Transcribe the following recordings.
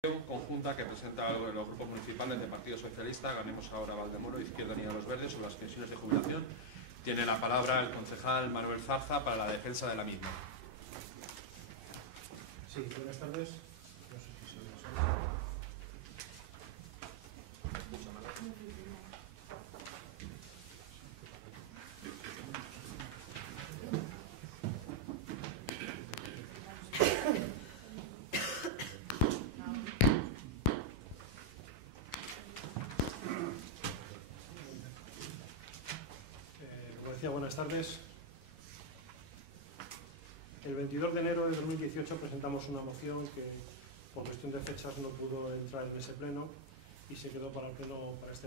Conjunta que presenta los grupos municipales de Partido Socialista, Ganemos Ahora Valdemoro, Izquierda Unida Los Verdes, sobre las pensiones de jubilación. Tiene la palabra el concejal Manuel Zarza para la defensa de la misma. Sí, buenas tardes. No sé si se me buenas tardes. El 22 de enero de 2018 presentamos una moción que por cuestión de fechas no pudo entrar en ese pleno y se quedó para este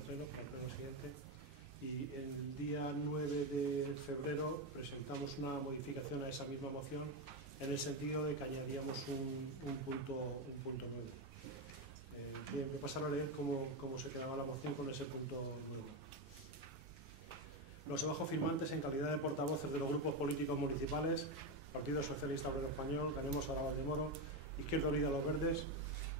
pleno siguiente. Y el día 9 de febrero presentamos una modificación a esa misma moción en el sentido de que añadíamos un punto nuevo. Bien, voy a pasar a leer cómo se quedaba la moción con ese punto nuevo. Los abajo firmantes, en calidad de portavoces de los grupos políticos municipales, Partido Socialista Obrero Español, Ganemos Ahora Valdemoro, Izquierda Unida Los Verdes,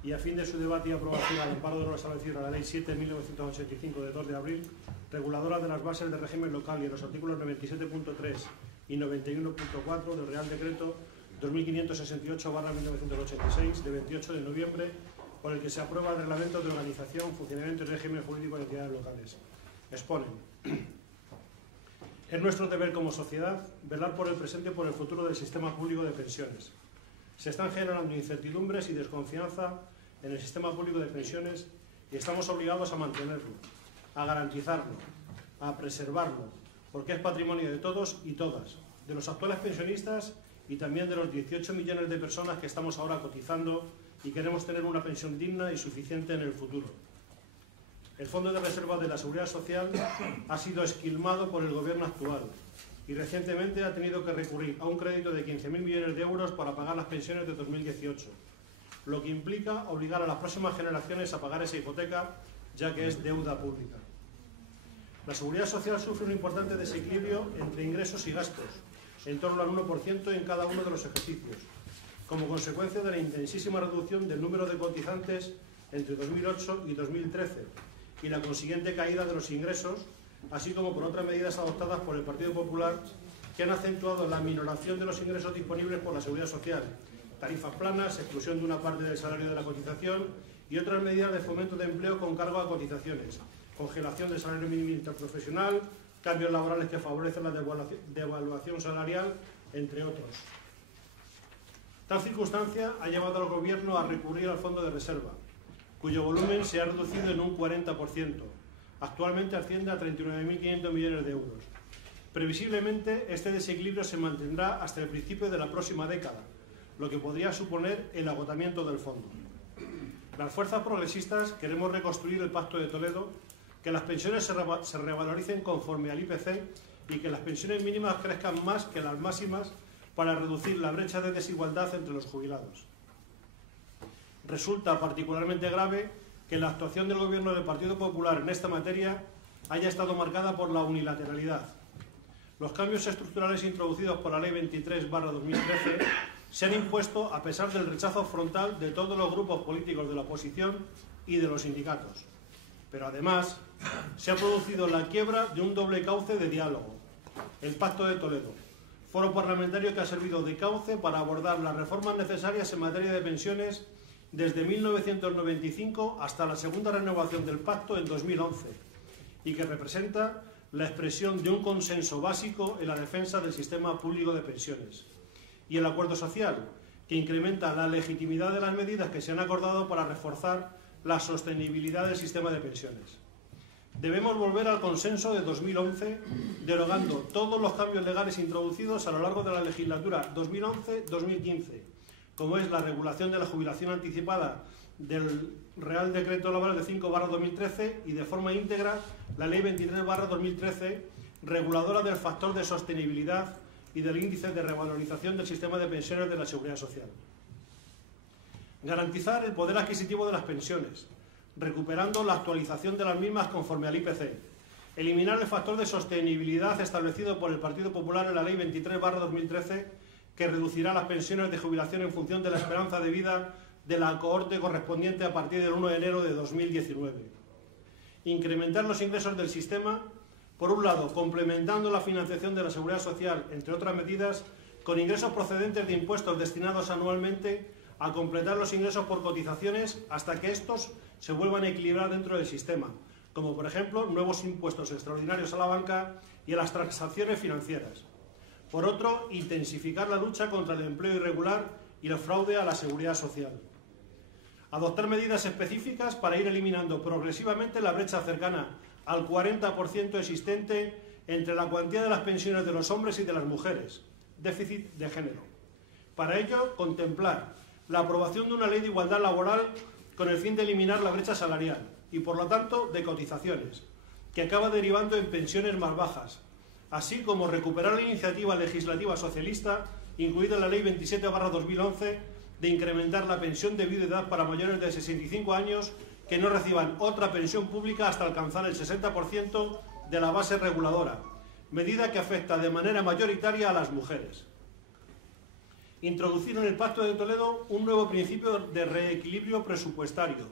y a fin de su debate y aprobación al amparo de lo establecido en la Ley 7/1985 de 2 de abril, reguladora de las bases de régimen local y en los artículos 97.3 y 91.4 del Real Decreto 2568/1986 de 28 de noviembre, por el que se aprueba el Reglamento de Organización, Funcionamiento y Régimen Jurídico de Entidades Locales. Exponen. Es nuestro deber como sociedad velar por el presente y por el futuro del sistema público de pensiones. Se están generando incertidumbres y desconfianza en el sistema público de pensiones y estamos obligados a mantenerlo, a garantizarlo, a preservarlo, porque es patrimonio de todos y todas, de los actuales pensionistas y también de los 18 millones de personas que estamos ahora cotizando y queremos tener una pensión digna y suficiente en el futuro. El Fondo de Reserva de la Seguridad Social ha sido esquilmado por el Gobierno actual y recientemente ha tenido que recurrir a un crédito de 15.000 millones de euros para pagar las pensiones de 2018, lo que implica obligar a las próximas generaciones a pagar esa hipoteca, ya que es deuda pública. La Seguridad Social sufre un importante desequilibrio entre ingresos y gastos, en torno al 1% en cada uno de los ejercicios, como consecuencia de la intensísima reducción del número de cotizantes entre 2008 y 2013, y la consiguiente caída de los ingresos, así como por otras medidas adoptadas por el Partido Popular que han acentuado la minoración de los ingresos disponibles por la Seguridad Social, tarifas planas, exclusión de una parte del salario de la cotización y otras medidas de fomento de empleo con cargo a cotizaciones, congelación del salario mínimo interprofesional, cambios laborales que favorecen la devaluación salarial, entre otros. Tal circunstancia ha llevado al Gobierno a recurrir al Fondo de Reserva, cuyo volumen se ha reducido en un 40%. Actualmente asciende a 39.500 millones de euros. Previsiblemente, este desequilibrio se mantendrá hasta el principio de la próxima década, lo que podría suponer el agotamiento del fondo. Las fuerzas progresistas queremos reconstruir el Pacto de Toledo, que las pensiones se revaloricen conforme al IPC y que las pensiones mínimas crezcan más que las máximas para reducir la brecha de desigualdad entre los jubilados. Resulta particularmente grave que la actuación del Gobierno del Partido Popular en esta materia haya estado marcada por la unilateralidad. Los cambios estructurales introducidos por la Ley 23/2013 se han impuesto a pesar del rechazo frontal de todos los grupos políticos de la oposición y de los sindicatos. Pero además se ha producido la quiebra de un doble cauce de diálogo, el Pacto de Toledo, foro parlamentario que ha servido de cauce para abordar las reformas necesarias en materia de pensiones desde 1995 hasta la segunda renovación del pacto en 2011 y que representa la expresión de un consenso básico en la defensa del sistema público de pensiones, y el acuerdo social, que incrementa la legitimidad de las medidas que se han acordado para reforzar la sostenibilidad del sistema de pensiones. Debemos volver al consenso de 2011, derogando todos los cambios legales introducidos a lo largo de la legislatura 2011-2015, como es la regulación de la jubilación anticipada del Real Decreto Laboral de 5/2013 y de forma íntegra la Ley 23/2013, reguladora del factor de sostenibilidad y del índice de revalorización del sistema de pensiones de la Seguridad Social. Garantizar el poder adquisitivo de las pensiones, recuperando la actualización de las mismas conforme al IPC. Eliminar el factor de sostenibilidad establecido por el Partido Popular en la Ley 23/2013, que reducirá las pensiones de jubilación en función de la esperanza de vida de la cohorte correspondiente a partir del 1 de enero de 2019. Incrementar los ingresos del sistema, por un lado, complementando la financiación de la Seguridad Social, entre otras medidas, con ingresos procedentes de impuestos destinados anualmente a completar los ingresos por cotizaciones hasta que estos se vuelvan a equilibrar dentro del sistema, como por ejemplo nuevos impuestos extraordinarios a la banca y a las transacciones financieras. Por otro, intensificar la lucha contra el empleo irregular y el fraude a la Seguridad Social. Adoptar medidas específicas para ir eliminando progresivamente la brecha cercana al 40% existente entre la cuantía de las pensiones de los hombres y de las mujeres, déficit de género. Para ello, contemplar la aprobación de una ley de igualdad laboral con el fin de eliminar la brecha salarial y, por lo tanto, de cotizaciones, que acaba derivando en pensiones más bajas, así como recuperar la iniciativa legislativa socialista, incluida la Ley 27/2011, de incrementar la pensión de viudedad para mayores de 65 años que no reciban otra pensión pública hasta alcanzar el 60% de la base reguladora, medida que afecta de manera mayoritaria a las mujeres. Introducir en el Pacto de Toledo un nuevo principio de reequilibrio presupuestario,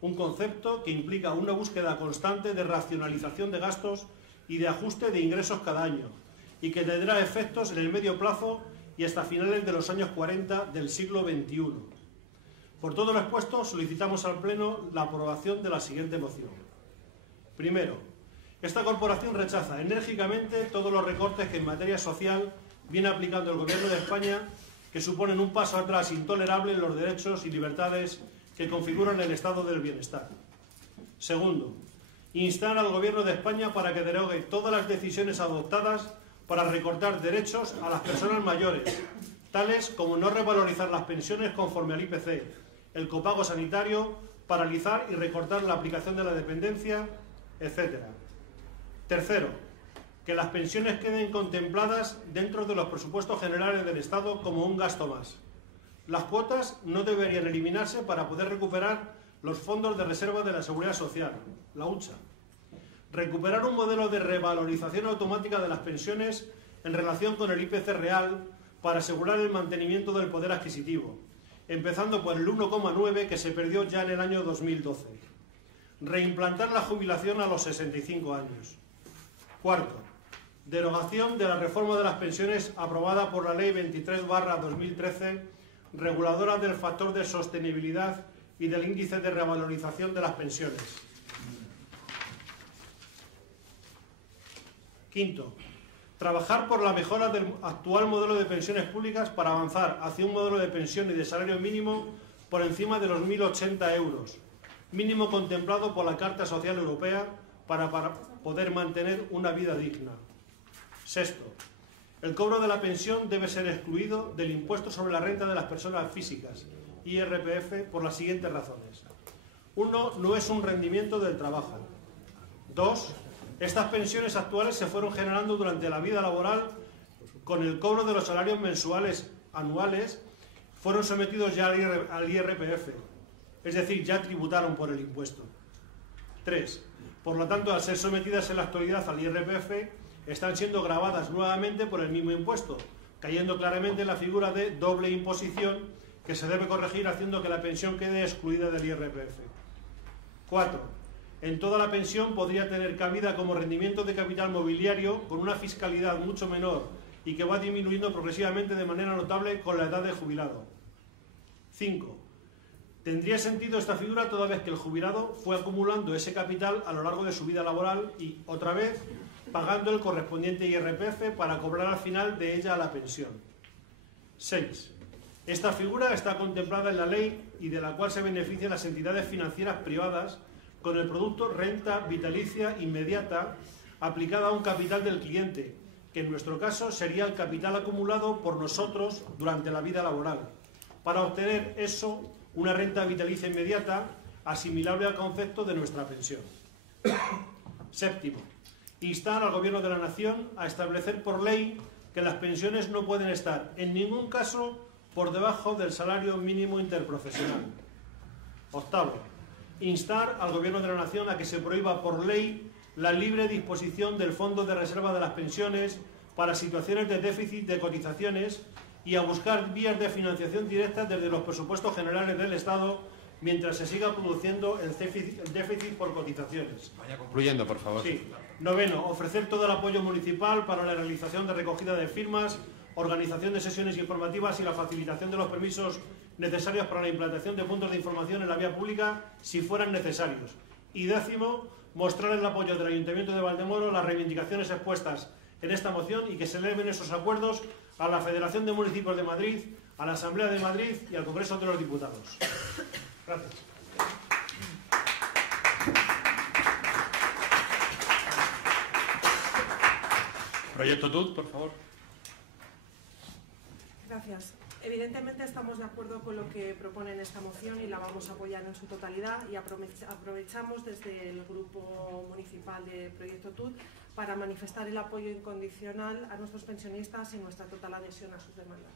un concepto que implica una búsqueda constante de racionalización de gastos y de ajuste de ingresos cada año, y que tendrá efectos en el medio plazo y hasta finales de los años 40 del siglo XXI. Por todo lo expuesto, solicitamos al Pleno la aprobación de la siguiente moción. Primero, esta corporación rechaza enérgicamente todos los recortes que en materia social viene aplicando el Gobierno de España, que suponen un paso atrás intolerable en los derechos y libertades que configuran el estado del bienestar. Segundo, instar al Gobierno de España para que derogue todas las decisiones adoptadas para recortar derechos a las personas mayores, tales como no revalorizar las pensiones conforme al IPC, el copago sanitario, paralizar y recortar la aplicación de la dependencia, etc. Tercero, que las pensiones queden contempladas dentro de los presupuestos generales del Estado como un gasto más. Las cuotas no deberían eliminarse para poder recuperar los fondos de reserva de la Seguridad Social, la hucha. Recuperar un modelo de revalorización automática de las pensiones en relación con el IPC real para asegurar el mantenimiento del poder adquisitivo, empezando por el 1,9 que se perdió ya en el año 2012. Reimplantar la jubilación a los 65 años. Cuarto, derogación de la reforma de las pensiones aprobada por la Ley 23/2013, reguladora del factor de sostenibilidad y del índice de revalorización de las pensiones. Quinto, trabajar por la mejora del actual modelo de pensiones públicas para avanzar hacia un modelo de pensión y de salario mínimo por encima de los 1.080 euros, mínimo contemplado por la Carta Social Europea para poder mantener una vida digna. Sexto, el cobro de la pensión debe ser excluido del impuesto sobre la renta de las personas físicas, IRPF, por las siguientes razones. 1. No es un rendimiento del trabajo. 2. Estas pensiones actuales se fueron generando durante la vida laboral con el cobro de los salarios mensuales anuales, fueron sometidos ya al IRPF, es decir, ya tributaron por el impuesto. 3. Por lo tanto, al ser sometidas en la actualidad al IRPF, están siendo gravadas nuevamente por el mismo impuesto, cayendo claramente en la figura de doble imposición que se debe corregir haciendo que la pensión quede excluida del IRPF. 4. En toda la pensión podría tener cabida como rendimiento de capital mobiliario con una fiscalidad mucho menor y que va disminuyendo progresivamente de manera notable con la edad de jubilado. 5. Tendría sentido esta figura toda vez que el jubilado fue acumulando ese capital a lo largo de su vida laboral y, otra vez, pagando el correspondiente IRPF para cobrar al final de ella la pensión. 6. Esta figura está contemplada en la ley y de la cual se benefician las entidades financieras privadas con el producto renta vitalicia inmediata aplicada a un capital del cliente, que en nuestro caso sería el capital acumulado por nosotros durante la vida laboral, para obtener eso, una renta vitalicia inmediata asimilable al concepto de nuestra pensión. 7. Instar al Gobierno de la Nación a establecer por ley que las pensiones no pueden estar en ningún caso por debajo del salario mínimo interprofesional. 8. Instar al Gobierno de la Nación a que se prohíba por ley la libre disposición del Fondo de Reserva de las Pensiones para situaciones de déficit de cotizaciones y a buscar vías de financiación directa desde los presupuestos generales del Estado mientras se siga produciendo el déficit por cotizaciones. Vaya concluyendo, por favor. Sí. Noveno, ofrecer todo el apoyo municipal para la realización de recogida de firmas, organización de sesiones informativas y la facilitación de los permisos necesarios para la implantación de puntos de información en la vía pública si fueran necesarios. Y décimo, mostrar el apoyo del Ayuntamiento de Valdemoro a las reivindicaciones expuestas en esta moción y que se eleven esos acuerdos a la Federación de Municipios de Madrid, a la Asamblea de Madrid y al Congreso de los Diputados. Gracias. Proyecto TUT, por favor. Gracias. Evidentemente estamos de acuerdo con lo que propone en esta moción y la vamos a apoyar en su totalidad y aprovechamos desde el Grupo Municipal de Proyecto TUT para manifestar el apoyo incondicional a nuestros pensionistas y nuestra total adhesión a sus demandas.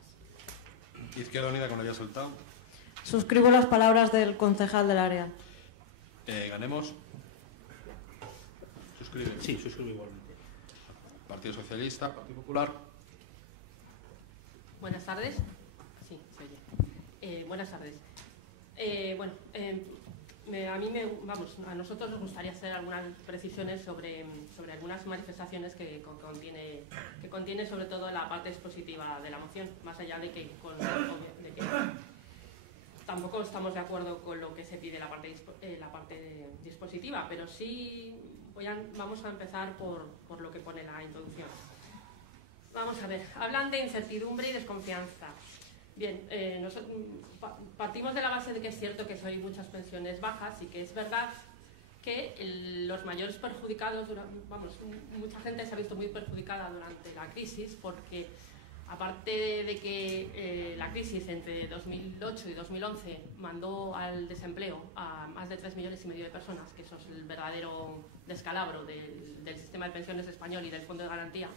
Izquierda Unida, con lo ya soltado. Suscribo las palabras del concejal del área. Ganemos. Suscribe. Sí, suscribo igualmente. Partido Socialista, Partido Popular. Buenas tardes. Sí, se oye. Buenas tardes. A nosotros nos gustaría hacer algunas precisiones sobre algunas manifestaciones que contiene sobre todo la parte expositiva de la moción, más allá de que tampoco estamos de acuerdo con lo que se pide la parte dispositiva, pero sí vamos a empezar por lo que pone la introducción. Vamos a ver, hablan de incertidumbre y desconfianza. Bien, partimos de la base de que es cierto que hay muchas pensiones bajas y que es verdad que los mayores perjudicados, mucha gente se ha visto muy perjudicada durante la crisis porque aparte de que la crisis entre 2008 y 2011 mandó al desempleo a más de 3,5 millones de personas, que eso es el verdadero descalabro del sistema de pensiones español y del Fondo de Garantía,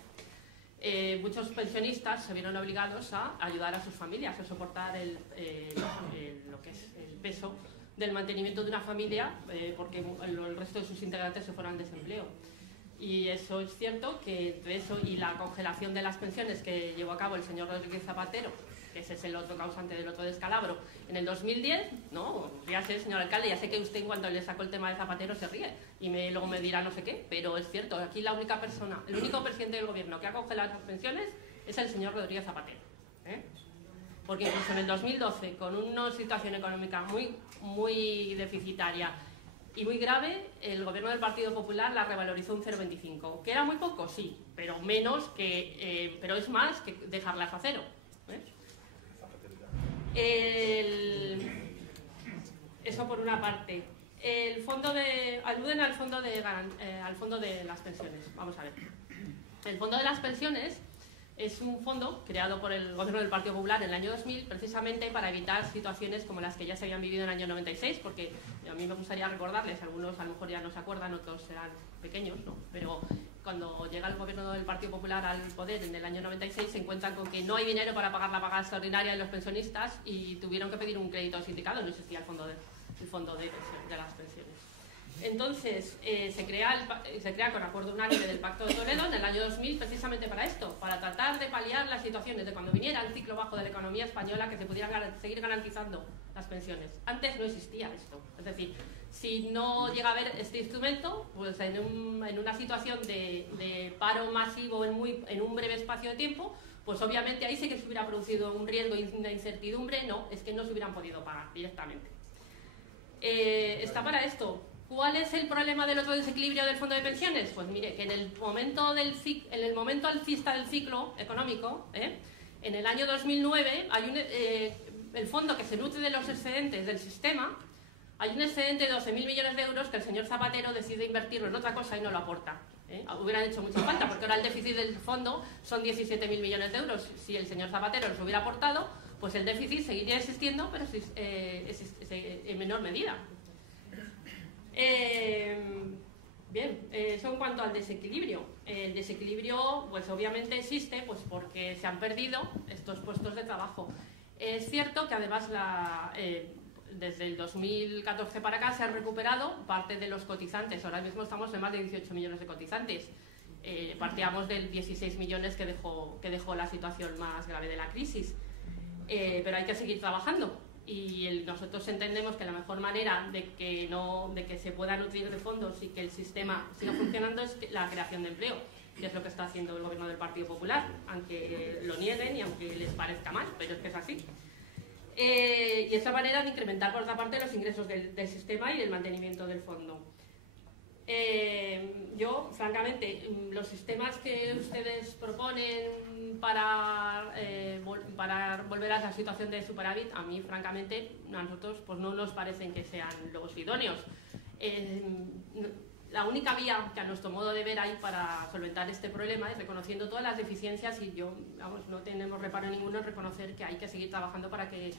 muchos pensionistas se vieron obligados a ayudar a sus familias, a soportar lo que es el peso del mantenimiento de una familia porque el resto de sus integrantes se fueron al desempleo. Y eso es cierto que entre eso y la congelación de las pensiones que llevó a cabo el señor Rodríguez Zapatero, que ese es el otro causante del otro descalabro, en el 2010, no, ya sé, señor alcalde, ya sé que usted en cuanto le sacó el tema de Zapatero se ríe y luego me dirá no sé qué, pero es cierto, aquí la única persona, el único presidente del gobierno que ha congelado las pensiones es el señor Rodríguez Zapatero. Porque incluso en el 2012, con una situación económica muy deficitaria y muy grave, el gobierno del Partido Popular la revalorizó un 0,25. ¿Que era muy poco? Sí, pero pero es más que dejarlas a cero. Eso por una parte. Aluden al fondo de las pensiones. Vamos a ver. El fondo de las pensiones es un fondo creado por el gobierno del Partido Popular en el año 2000 precisamente para evitar situaciones como las que ya se habían vivido en el año 96, porque a mí me gustaría recordarles, algunos a lo mejor ya no se acuerdan, otros serán pequeños, ¿no? Pero cuando llega el gobierno del Partido Popular al poder en el año 96 se encuentran con que no hay dinero para pagar la paga extraordinaria de los pensionistas y tuvieron que pedir un crédito sindicado, no existía el fondo de las pensiones. Entonces, se crea con acuerdo unánime del Pacto de Toledo en el año 2000 precisamente para esto, para tratar de paliar las situaciones de cuando viniera el ciclo bajo de la economía española, que se pudieran seguir garantizando las pensiones. Antes no existía esto. Es decir, si no llega a haber este instrumento, pues en una situación de paro masivo en un breve espacio de tiempo, pues obviamente ahí sí que se hubiera producido un riesgo y una incertidumbre. No, es que no se hubieran podido pagar directamente. Está para esto. ¿Cuál es el problema del otro desequilibrio del fondo de pensiones? Pues mire, que en el momento alcista del ciclo económico, en el año 2009, el fondo que se nutre de los excedentes del sistema, hay un excedente de 12.000 millones de euros que el señor Zapatero decide invertirlo en otra cosa y no lo aporta. Hubieran hecho mucha falta, porque ahora el déficit del fondo son 17.000 millones de euros. Si el señor Zapatero los hubiera aportado, pues el déficit seguiría existiendo, pero en menor medida. Bien, eso en cuanto al desequilibrio. El desequilibrio, pues obviamente existe, pues porque se han perdido estos puestos de trabajo. Es cierto que además desde el 2014 para acá se han recuperado parte de los cotizantes. Ahora mismo estamos en más de 18 millones de cotizantes. Partíamos del 16 millones que dejó la situación más grave de la crisis. Pero hay que seguir trabajando. Y nosotros entendemos que la mejor manera de que se pueda nutrir de fondos y que el sistema siga funcionando es la creación de empleo, que es lo que está haciendo el gobierno del Partido Popular, aunque lo nieguen y aunque les parezca mal, pero es que es así. Y es la manera de incrementar, por otra parte, los ingresos del sistema y del mantenimiento del fondo. Yo, francamente, los sistemas que ustedes proponen para volver a la situación de superávit, a mí, francamente, a nosotros pues no nos parecen que sean los idóneos. La única vía que a nuestro modo de ver hay para solventar este problema es reconociendo todas las deficiencias y no tenemos reparo ninguno en reconocer que hay que seguir trabajando para que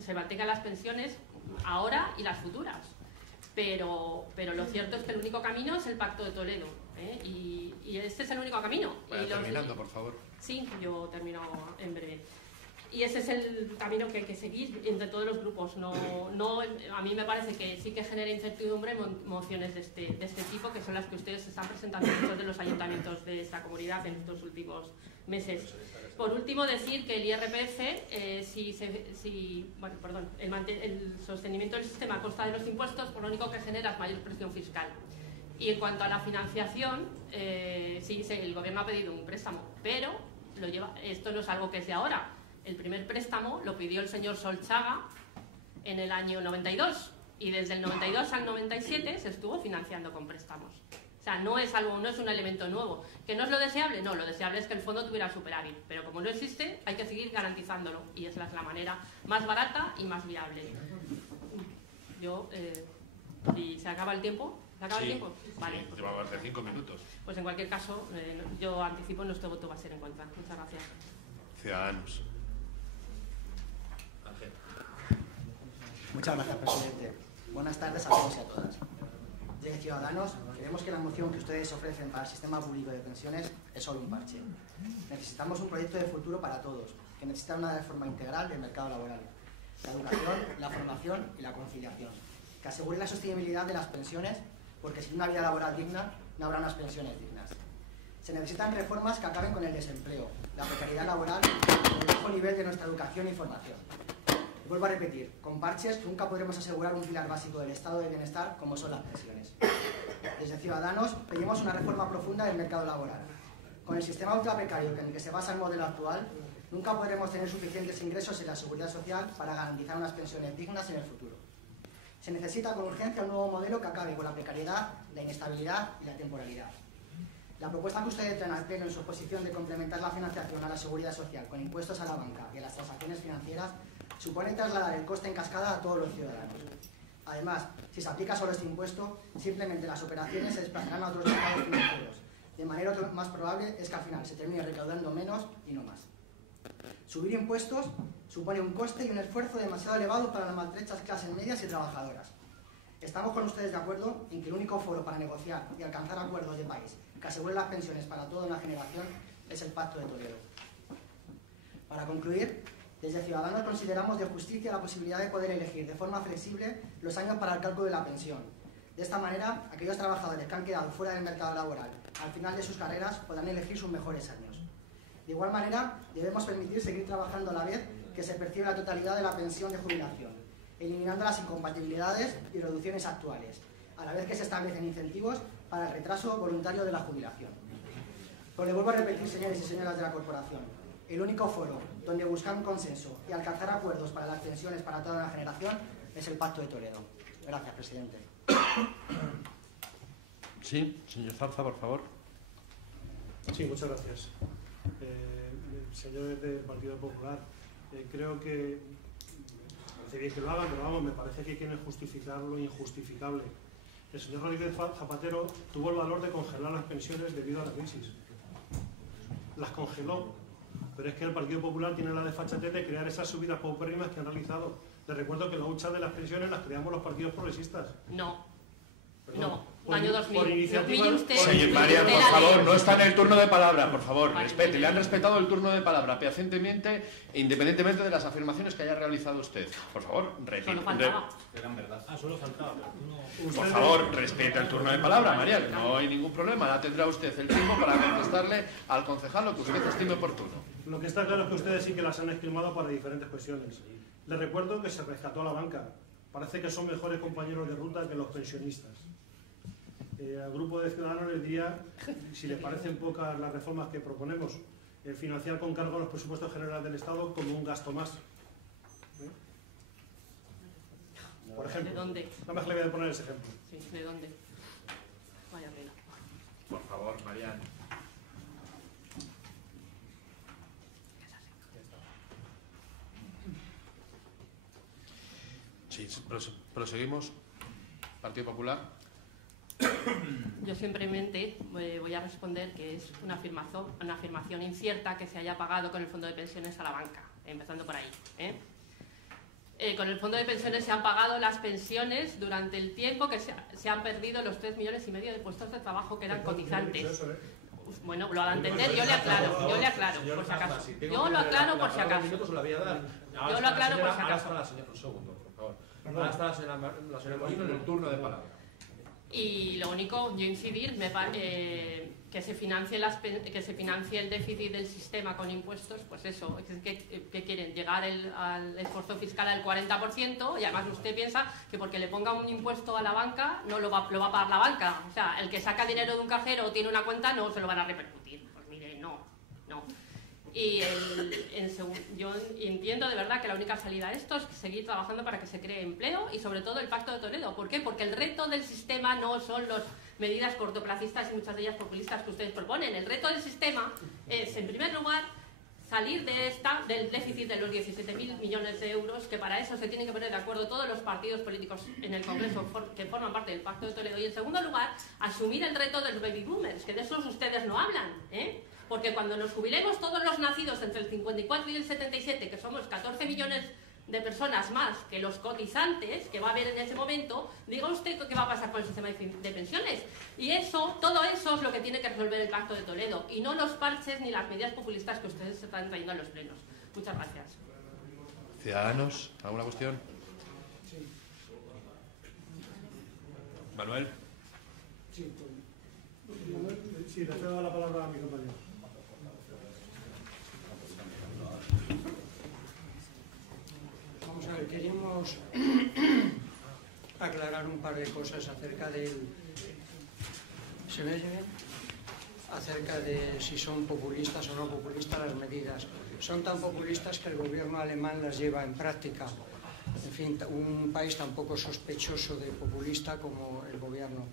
se mantengan las pensiones ahora y las futuras. Pero lo cierto es que el único camino es el Pacto de Toledo, y este es el único camino. Terminando, por favor. Sí, yo termino en breve. Y ese es el camino que hay que seguir entre todos los grupos. A mí me parece que sí que genera incertidumbre mociones de este tipo, que son las que ustedes están presentando en muchos de los ayuntamientos de esta comunidad en estos últimos meses. Por último, decir que el IRPF, el sostenimiento del sistema a costa de los impuestos, por lo único que genera es mayor presión fiscal. Y en cuanto a la financiación, el gobierno ha pedido un préstamo, pero esto no es algo que es de ahora. El primer préstamo lo pidió el señor Solchaga en el año 92 y desde el 92 al 97 se estuvo financiando con préstamos. O sea, no es un elemento nuevo. ¿Que no es lo deseable? No, lo deseable es que el fondo tuviera superávit, pero como no existe, hay que seguir garantizándolo y esa es la manera más barata y más viable. Si se acaba el tiempo... ¿Se acaba el tiempo? Vale. Sí, lleva más de 5 minutos. Pues en cualquier caso, yo anticipo, nuestro voto va a ser en contra. Muchas gracias. Ciudadanos. Muchas gracias, presidente. Buenas tardes a todos y a todas. Desde Ciudadanos, creemos que la moción que ustedes ofrecen para el sistema público de pensiones es solo un parche. Necesitamos un proyecto de futuro para todos, que necesita una reforma integral del mercado laboral, la educación, la formación y la conciliación, que asegure la sostenibilidad de las pensiones, porque sin una vida laboral digna no habrá unas pensiones dignas. Se necesitan reformas que acaben con el desempleo, la precariedad laboral y el bajo nivel de nuestra educación y formación. Vuelvo a repetir, con parches nunca podremos asegurar un pilar básico del estado de bienestar como son las pensiones. Desde Ciudadanos pedimos una reforma profunda del mercado laboral. Con el sistema ultraprecario en el que se basa el modelo actual, nunca podremos tener suficientes ingresos en la seguridad social para garantizar unas pensiones dignas en el futuro. Se necesita con urgencia un nuevo modelo que acabe con la precariedad, la inestabilidad y la temporalidad. La propuesta que ustedes traen al Pleno en su oposición de complementar la financiación a la seguridad social con impuestos a la banca y a las transacciones financieras supone trasladar el coste en cascada a todos los ciudadanos. Además, si se aplica solo este impuesto, simplemente las operaciones se desplazarán a otros mercados financieros. De manera que lo más probable es que al final se termine recaudando menos y no más. Subir impuestos supone un coste y un esfuerzo demasiado elevado para las maltrechas clases medias y trabajadoras. Estamos con ustedes de acuerdo en que el único foro para negociar y alcanzar acuerdos de país que aseguren las pensiones para toda una generación es el Pacto de Toledo. Para concluir, desde Ciudadanos consideramos de justicia la posibilidad de poder elegir de forma flexible los años para el cálculo de la pensión. De esta manera, aquellos trabajadores que han quedado fuera del mercado laboral al final de sus carreras podrán elegir sus mejores años. De igual manera, debemos permitir seguir trabajando a la vez que se percibe la totalidad de la pensión de jubilación, eliminando las incompatibilidades y reducciones actuales, a la vez que se establecen incentivos para el retraso voluntario de la jubilación. Pero le vuelvo a repetir, señores y señoras de la corporación, el único foro donde buscar un consenso y alcanzar acuerdos para las pensiones para toda una generación es el Pacto de Toledo. Gracias, presidente. Sí, señor Zarza, por favor. Sí, muchas gracias. Señores del Partido Popular, creo que me parece bien que lo hagan, pero vamos, me parece que quieren justificar lo injustificable. El señor Rodríguez Zapatero tuvo el valor de congelar las pensiones debido a la crisis. Las congeló, pero es que el Partido Popular tiene la desfachatez de crear esas subidas paupérrimas que han realizado. Les recuerdo que la hucha de las pensiones las creamos los partidos progresistas. No. Perdón. No. año 2000. por iniciativa... Mire usted, Señor Marian, por favor, no está en el turno de palabra, por favor, respete. Le han respetado el turno de palabra fehacientemente, independientemente de las afirmaciones que haya realizado usted. Por favor, Solo faltaba. Solo faltaba. por favor, respete el turno de palabra, Marian. No hay ningún problema. La tendrá usted el tiempo para contestarle al concejal lo que usted estime oportuno. Lo que está claro es que ustedes sí que las han esquilmado para diferentes cuestiones. Les recuerdo que se rescató a la banca. Parece que son mejores compañeros de ruta que los pensionistas. Al grupo de Ciudadanos les diría, si les parecen pocas las reformas que proponemos, financiar con cargo a los presupuestos generales del Estado como un gasto más. Por ejemplo. ¿De dónde? Nada más le voy a poner ese ejemplo. Sí, ¿de dónde? Vaya pena. Por favor, Marian. Sí, proseguimos. Partido Popular. Yo simplemente voy a responder que es una afirmación incierta que se haya pagado con el fondo de pensiones a la banca, empezando por ahí. Con el fondo de pensiones se han pagado las pensiones durante el tiempo que se han perdido los 3,5 millones de puestos de trabajo que eran cotizantes. Bueno, lo va a entender, yo le aclaro, por si acaso. Yo lo aclaro por si acaso. Yo lo aclaro por si acaso. Un segundo, por favor. Ahora está la señora Molino en el turno de palabra. Y lo único, yo incidir, que se financie el déficit del sistema con impuestos, pues eso, que quieren llegar al esfuerzo fiscal al 40%, y además usted piensa que porque le ponga un impuesto a la banca, no lo va a pagar la banca. O sea, el que saca dinero de un cajero o tiene una cuenta no se lo van a repercutir. Pues mire, no. Y yo entiendo de verdad que la única salida a esto es seguir trabajando para que se cree empleo y sobre todo el Pacto de Toledo. ¿Por qué? Porque el reto del sistema no son las medidas cortoplacistas y muchas de ellas populistas que ustedes proponen. El reto del sistema es, en primer lugar, salir del déficit de los 17.000 millones de euros, que para eso se tienen que poner de acuerdo todos los partidos políticos en el Congreso que forman parte del Pacto de Toledo. Y en segundo lugar, asumir el reto de los baby boomers, que de esos ustedes no hablan, Porque cuando nos jubilemos todos los nacidos entre el 54 y el 77, que somos 14 millones de personas más que los cotizantes que va a haber en ese momento, diga usted qué va a pasar con el sistema de pensiones. Y todo eso es lo que tiene que resolver el Pacto de Toledo, y no los parches ni las medidas populistas que ustedes están trayendo a los plenos. Muchas gracias. Ciudadanos, ¿alguna cuestión? Sí. Manuel. Sí, le cedo la palabra a mi compañero. Vamos a ver, queríamos aclarar un par de cosas acerca del... ¿Se me oye bien? Acerca de si son populistas o no populistas las medidas. Son tan populistas que el gobierno alemán las lleva en práctica. En fin, un país tan poco sospechoso de populista como el gobierno.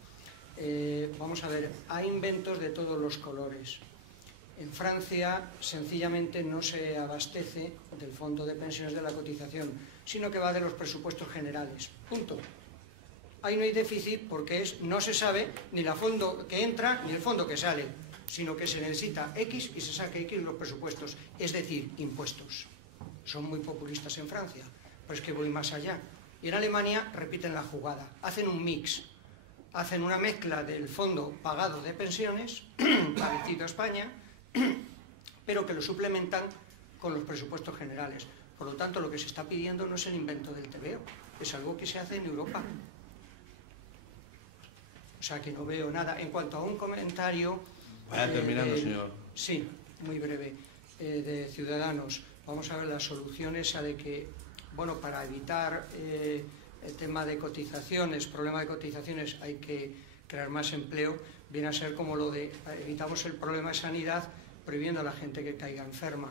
Vamos a ver, hay inventos de todos los colores. En Francia, sencillamente, no se abastece del fondo de pensiones de la cotización, sino que va de los presupuestos generales. Punto. Ahí no hay déficit porque no se sabe ni el fondo que entra ni el fondo que sale, sino que se necesita X y se saca X en los presupuestos, es decir, impuestos. Son muy populistas en Francia, pero es que voy más allá. Y en Alemania repiten la jugada, hacen un mix. Hacen una mezcla del fondo pagado de pensiones, parecido a España, pero que lo suplementan con los presupuestos generales. Por lo tanto, lo que se está pidiendo no es el invento del TVO, es algo que se hace en Europa. O sea, que no veo nada. En cuanto a un comentario... Vaya terminando, señor. Sí, muy breve. De Ciudadanos. Vamos a ver las soluciones a de que, bueno, para evitar... el tema de cotizaciones, problema de cotizaciones, hay que crear más empleo, viene a ser como lo de evitamos el problema de sanidad prohibiendo a la gente que caiga enferma.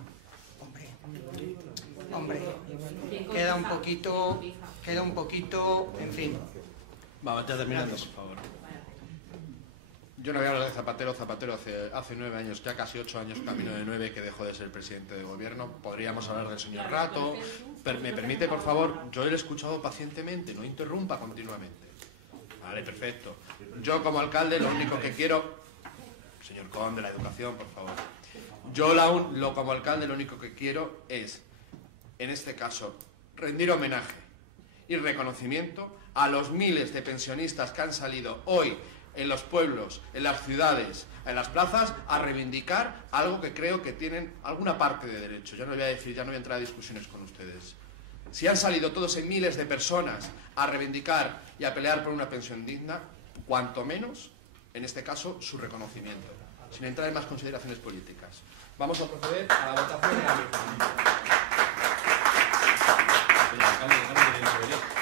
Hombre, queda un poquito, en fin. Vamos, ya terminando, por favor. Yo no voy a hablar de Zapatero. Zapatero hace 9 años, ya casi 8 años, camino de 9, que dejó de ser presidente de gobierno. Podríamos hablar del señor Rato. ¿Me permite, por favor? Yo le he escuchado pacientemente, no interrumpa continuamente. Vale, perfecto. Yo como alcalde lo único que quiero... Señor Conde, la educación, por favor. Yo como alcalde lo único que quiero es, en este caso, rendir homenaje y reconocimiento a los miles de pensionistas que han salido hoy en los pueblos, en las ciudades, en las plazas, a reivindicar algo que creo que tienen alguna parte de derecho. Ya no voy a decir, ya no voy a entrar a discusiones con ustedes. Si han salido todos en miles de personas a reivindicar y a pelear por una pensión digna, cuanto menos, en este caso, su reconocimiento, sin entrar en más consideraciones políticas. Vamos a proceder a la votación de la misma.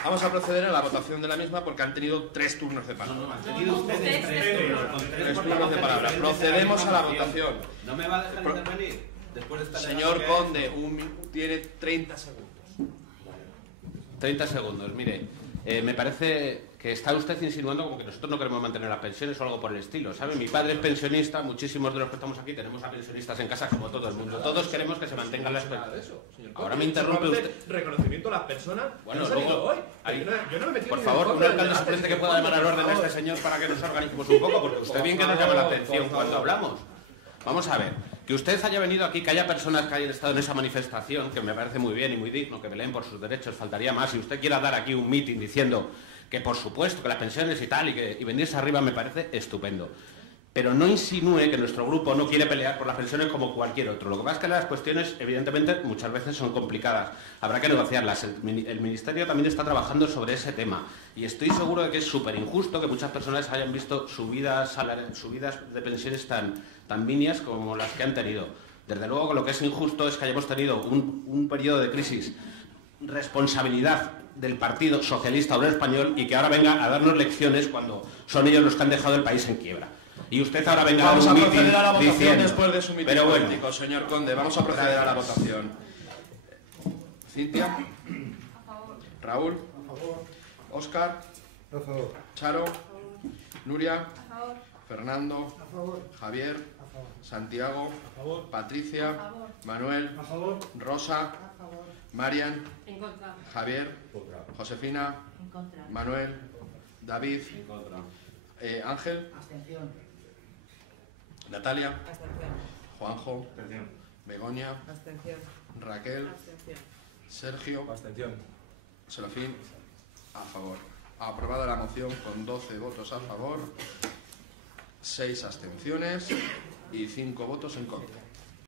Vamos a proceder a la votación de la misma porque han tenido 3 turnos de palabra. No, han tenido ustedes 3 turnos. 3 turnos de palabra. Procedemos a la votación. ¿No me va a dejar intervenir? Después de esta Señor Conde, tiene 30 segundos. 30 segundos, mire. Me parece que está usted insinuando como que nosotros no queremos mantener las pensiones o algo por el estilo, ¿sabe? Mi padre es pensionista, muchísimos de los que estamos aquí tenemos a pensionistas en casa como todo el mundo. Todos queremos que se mantengan las pensiones. Ahora me interrumpe usted. Reconocimiento a las personas. Bueno, luego, por favor, un alcalde suplente que pueda llamar al orden a este señor para que nos organicemos un poco, porque usted bien que nos llama la atención cuando hablamos. Vamos a ver, que usted haya venido aquí, que haya personas que hayan estado en esa manifestación, que me parece muy bien y muy digno, que peleen por sus derechos, faltaría más. Si usted quiera dar aquí un mitin diciendo que por supuesto que las pensiones y tal, y venirse arriba, me parece estupendo. Pero no insinúe que nuestro grupo no quiere pelear por las pensiones como cualquier otro. Lo que pasa es que las cuestiones, evidentemente, muchas veces son complicadas. Habrá que negociarlas. El Ministerio también está trabajando sobre ese tema. Y estoy seguro de que es súper injusto que muchas personas hayan visto subidas de pensiones tan minias como las que han tenido. Desde luego, lo que es injusto es que hayamos tenido un periodo de crisis, responsabilidad del Partido Socialista Obrero Español, y que ahora venga a darnos lecciones cuando son ellos los que han dejado el país en quiebra. Y usted ahora venga vamos a dar un a proceder a la votación diciendo, después de su mitin pero bueno, político, señor Conde. Vamos a proceder a la votación. Cintia. A favor. Raúl. A favor. Óscar. A favor. Charo. Nuria. A favor. Fernando. A favor. Javier. A favor. Santiago. A favor. Patricia. A favor. Manuel. A favor. Rosa. A favor. Marian. En contra. Javier. Josefina. En contra. Manuel. David. En contra. Ángel. Abstención. Natalia. Abstención. Juanjo. Begoña. Abstención. Raquel. Abstención. Sergio. Abstención. Serafín. A favor. Aprobada la moción con 12 votos a favor, 6 abstenciones y 5 votos en contra.